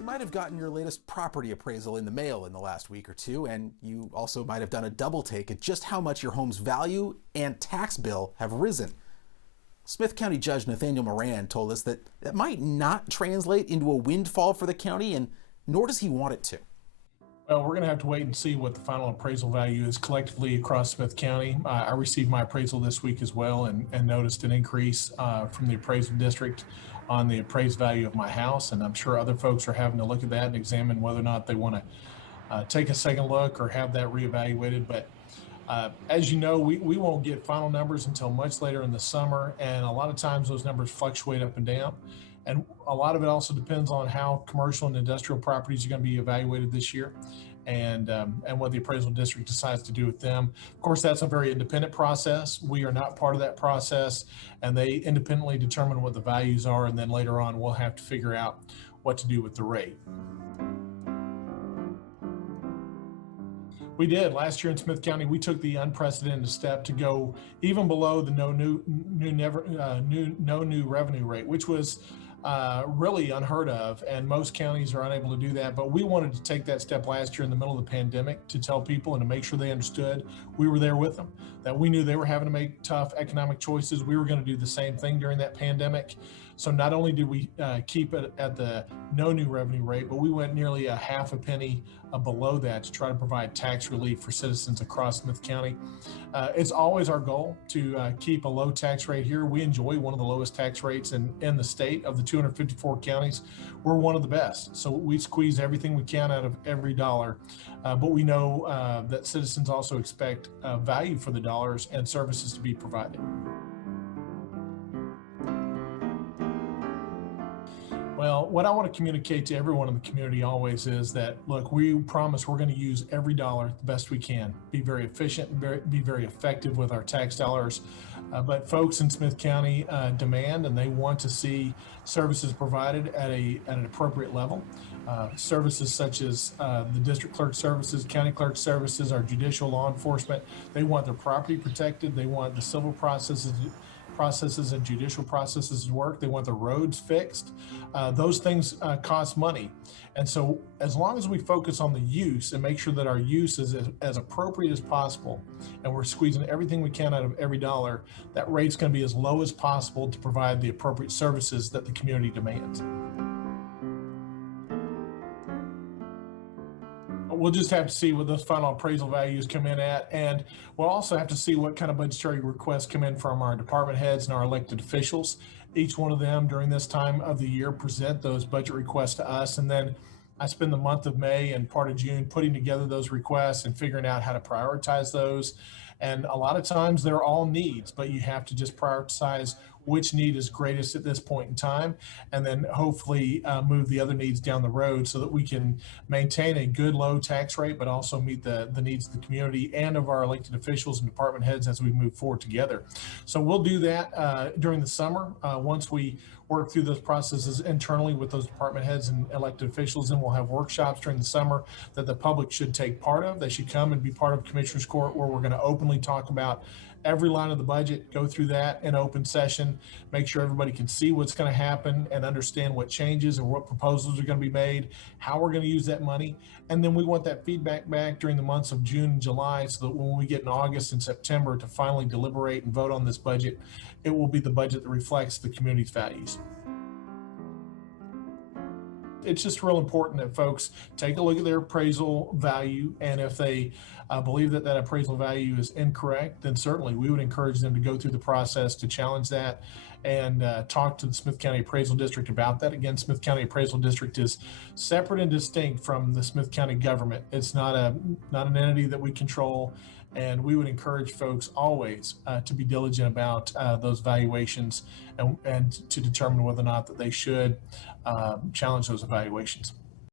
You might have gotten your latest property appraisal in the mail in the last week or two, and you also might have done a double take at just how much your home's value and tax bill have risen. Smith County Judge Nathaniel Moran told us that that might not translate into a windfall for the county, and nor does he want it to. Well, we're going to have to wait and see what the final appraisal value is collectively across Smith County. I received my appraisal this week as well and noticed an increase from the appraisal district on the appraised value of my house. And I'm sure other folks are having to look at that and examine whether or not they want to take a second look or have that reevaluated. But as you know, we won't get final numbers until much later in the summer. And a lot of times those numbers fluctuate up and down. And a lot of it also depends on how commercial and industrial properties are going to be evaluated this year and what the appraisal district decides to do with them. Of course, that's a very independent process. We are not part of that process, and they independently determine what the values are. And then later on, we'll have to figure out what to do with the rate. We did. Last year in Smith County, we took the unprecedented step to go even below the no new revenue rate, which was really unheard of, and most counties are unable to do that. But we wanted to take that step last year in the middle of the pandemic to tell people and to make sure they understood we were there with them, that we knew they were having to make tough economic choices. We were going to do the same thing during that pandemic. So not only did we keep it at the no new revenue rate, but we went nearly a half a penny below that to try to provide tax relief for citizens across Smith County. It's always our goal to keep a low tax rate here. We enjoy one of the lowest tax rates in the state. Of the 254 counties, we're one of the best. So we squeeze everything we can out of every dollar. But we know that citizens also expect value for the dollars and services to be provided. Well, what I want to communicate to everyone in the community always is that, look, we promise we're going to use every dollar the best we can, be very efficient, and be very effective with our tax dollars. But folks in Smith County demand and they want to see services provided at an appropriate level. Services such as the district clerk services, county clerk services, our judicial law enforcement, they want their property protected. They want the civil processes and judicial processes to work. They want the roads fixed. Those things cost money. And so as long as we focus on the use and make sure that our use is as appropriate as possible, and we're squeezing everything we can out of every dollar, that rate's going to be as low as possible to provide the appropriate services that the community demands. We'll just have to see what those final appraisal values come in at, and we'll also have to see what kind of budgetary requests come in from our department heads and our elected officials. Each one of them during this time of the year present those budget requests to us, and then I spend the month of May and part of June putting together those requests and figuring out how to prioritize those. And a lot of times they're all needs, but you have to just prioritize which need is greatest at this point in time, and then hopefully move the other needs down the road so that we can maintain a good low tax rate, but also meet the needs of the community and of our elected officials and department heads as we move forward together. So we'll do that during the summer once we work through those processes internally with those department heads and elected officials, and we'll have workshops during the summer that the public should take part of. They should come and be part of Commissioner's Court, where we're going to openly talk about every line of the budget, go through that in open session, make sure everybody can see what's going to happen and understand what changes and what proposals are going to be made, how we're going to use that money. And then we want that feedback back during the months of June and July, so that when we get in August and September to finally deliberate and vote on this budget, it will be the budget that reflects the community's values. It's just real important that folks take a look at their appraisal value, and if they believe that appraisal value is incorrect, then certainly we would encourage them to go through the process to challenge that and talk to the Smith County Appraisal District about that. Again, Smith County Appraisal District is separate and distinct from the Smith County government. It's not an entity that we control, and we would encourage folks always to be diligent about those valuations and to determine whether or not that they should challenge those evaluations.